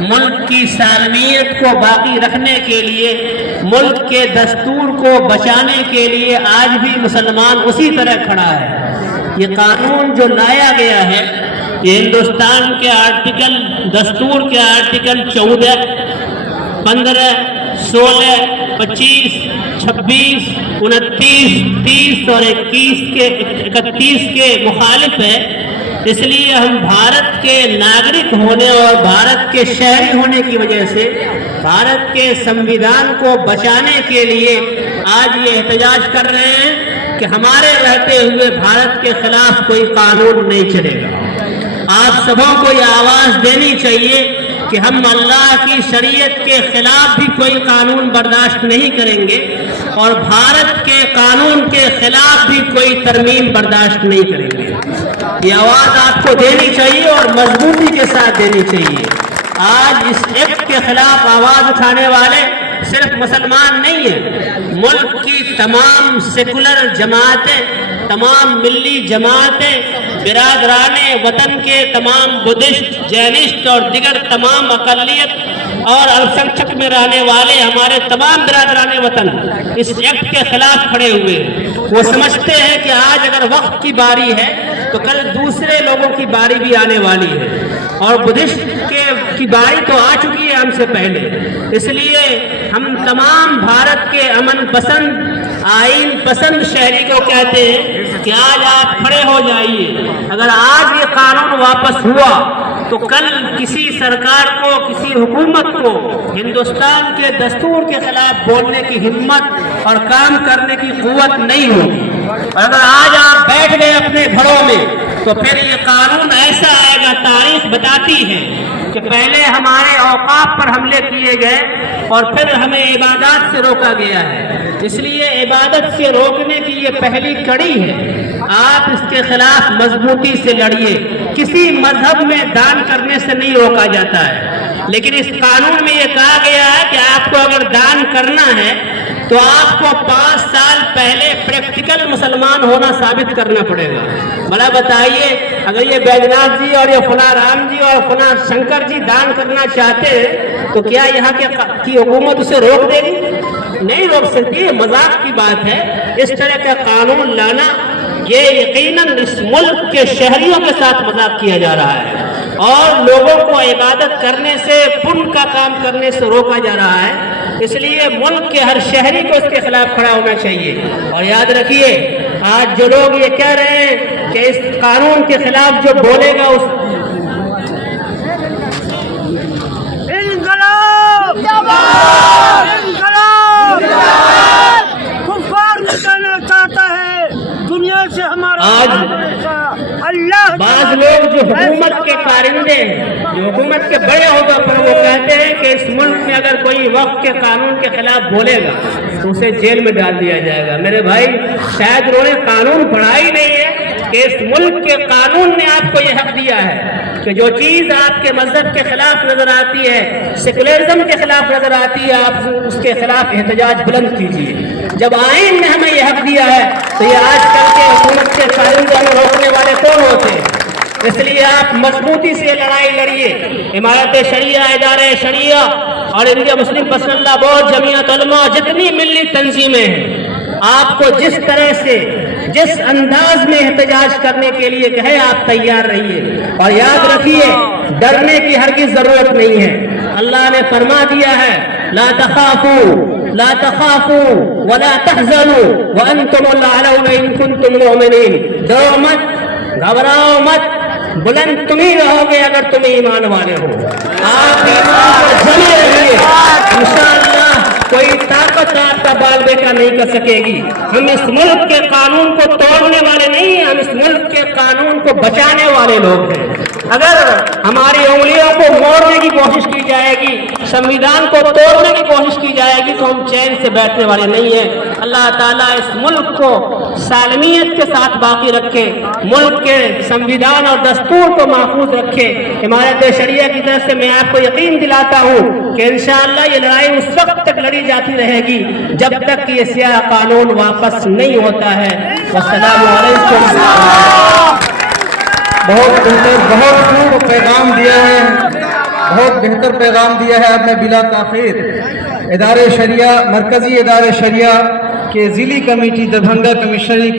ملک کی سالمیت کو باقی رکھنے کے لیے، ملک کے دستور کو بچانے کے لیے آج بھی مسلمان اسی طرح کھڑا ہے۔ یہ قانون جو لایا گیا ہے، یہ ہندوستان کے دستور کے آرٹیکل 14، 15، 16، 25، 26، 29، 30 اور 31 کے مخالف ہے۔ اس لیے ہم بھارت کے ناگرک ہونے اور بھارت کے شہری ہونے کی وجہ سے بھارت کے سمویدھان کو بچانے کے لیے آج یہ احتجاج کر رہے ہیں کہ ہمارے رہتے ہوئے بھارت کے خلاف کوئی قانون نہیں چلے گا۔ آپ سبوں کو یہ آواز دینی چاہیے کہ ہم اللہ کی شریعت کے خلاف بھی کوئی قانون برداشت نہیں کریں گے اور بھارت کے قانون کے خلاف بھی کوئی ترمیم برداشت نہیں کریں گے۔ یہ آواز آپ کو دینی چاہیے اور مضبوطی کے ساتھ دینی چاہیے۔ آج اس ایکٹ کے خلاف آواز اٹھانے والے صرف مسلمان نہیں ہیں، ملک کی تمام سیکولر جماعتیں، تمام ملی جماعتیں، برادران وطن کے تمام بدھسٹ، جینسٹ اور دیگر تمام اقلیت اور الپسنکھیک میں رہنے والے ہمارے تمام برادران وطن اس ایکٹ کے خلاف کھڑے ہوئے۔ وہ سمجھتے ہیں کہ آج اگر وقت کی باری ہے تو کل دوسرے لوگوں کی باری بھی آنے والی ہے، اور بدھسٹ کی باری تو آ چکی ہے ہم سے پہلے۔ اس لیے ہم تمام بھارت کے امن پسند، آئین پسند شہری کو کہتے ہیں کہ آج آپ کھڑے ہو جائیے۔ اگر آج یہ قانون واپس ہوا تو کل کسی سرکار کو، کسی حکومت کو ہندوستان کے دستور کے خلاف بولنے کی ہمت اور کام کرنے کی قوت نہیں ہوگی۔ اور اگر آج آپ بیٹھ گئے اپنے گھروں میں تو پھر یہ قانون ایسا آئے گا۔ تاریخ بتاتی ہے کہ پہلے ہمارے اوقاف پر حملے کیے گئے اور پھر ہمیں عبادات سے روکا گیا ہے۔ اس لیے عبادت سے روکنے کی یہ پہلی کڑی ہے۔ آپ اس کے خلاف مضبوطی سے لڑیے۔ کسی مذہب میں دان کرنے سے نہیں روکا جاتا ہے، لیکن اس قانون میں یہ کہا گیا ہے کہ آپ کو اگر دان کرنا ہے تو آپ کو 5 سال پہلے پریکٹیکل مسلمان ہونا ثابت کرنا پڑے گا۔ بھلا بتائیے، اگر یہ بیجناتھ جی اور یہ فلاں رام جی اور فلاں شنکر جی دان کرنا چاہتے ہیں تو کیا یہاں کی حکومت اسے روک دے گی؟ نہیں روک سکتی۔ یہ مذاق کی بات ہے۔ اس طرح کا قانون لانا یہ یقیناً اس ملک کے شہریوں کے ساتھ مذاق کیا جا رہا ہے اور لوگوں کو عبادت کرنے سے، پن کا کام کرنے سے روکا جا رہا ہے۔ اس لیے ملک کے ہر شہری کو اس کے خلاف کھڑا ہونا چاہیے۔ اور یاد رکھیے، آج جو لوگ یہ کہہ رہے ہیں کہ اس قانون کے خلاف جو بولے گا اس آج بعض لوگ جو حکومت کے کارندے ہیں، جو حکومت کے بڑے عہدوں پر، وہ کہتے ہیں کہ اس ملک میں اگر کوئی وقت کے قانون کے خلاف بولے گا تو اسے جیل میں ڈال دیا جائے گا۔ میرے بھائی، شاید انہوں نے قانون پڑھا ہی نہیں ہے کہ اس ملک کے قانون نے آپ کو یہ حق دیا ہے کہ جو چیز آپ کے مذہب کے خلاف نظر آتی ہے، سیکولرزم کے خلاف نظر آتی ہے، آپ اس کے خلاف احتجاج بلند کیجیے۔ جب آئین نے ہمیں یہ حق دیا ہے تو یہ آج کل کے حکومت کے کارندوں میں روکنے والے کون ہوتے ہیں؟ اس لیے آپ مضبوطی سے لڑائی لڑیے۔ امارت شریعہ، ادارے شریعہ اور انڈیا مسلم پرسنل لا بورڈ، جمعیت علماء، جتنی ملی تنظیمیں ہیں، آپ کو جس طرح سے، جس انداز میں احتجاج کرنے کے لیے کہے، آپ تیار رہیے۔ اور یاد رکھیے، ڈرنے کی ہرگز ضرورت نہیں ہے۔ اللہ نے فرما دیا ہے، لا تخافوا ولا تحزنوا وانتم الاعلون ان کنتم مؤمنین۔ ڈرو مت، گھبراؤ مت، بلند تم ہی رہو گے اگر تم ایمان والے ہو۔ آپ ایمان پر جمے رہیے، انشاءاللہ کوئی طاقت آپ کا بال بیٹا نہیں کر سکے گی۔ ہم اس ملک کے قانون کو توڑنے والے نہیں ہیں، ہم اس ملک کے قانون کو بچانے والے لوگ ہیں۔ اگر ہماری انگلیوں کو موڑنے کی کوشش کی جائے گی، سمویدھان کو توڑنے کی کوشش کی جائے گی تو ہم چین سے بیٹھنے والے نہیں ہیں۔ اللہ تعالیٰ اس ملک کو سالمیت کے ساتھ باقی رکھے، ملک کے سمویدھان اور دستور کو محفوظ رکھے۔ امارت شریعہ کی طرف سے میں آپ کو یقین دلاتا ہوں کہ انشاءاللہ یہ لڑائی اس وقت تک لڑی جاتی رہے گی جب تک کہ یہ سیاہ قانون واپس نہیں ہوتا ہے۔ والسلام علیکم۔ بہت خوب پیغام دیا ہے۔ بہت بہتر پیغام دیا ہے آپ نے بلا تاخیر۔ ادارے شریعہ، مرکزی ادارے شریعہ کے ضلعی کمیٹی دربھنگا کمشنری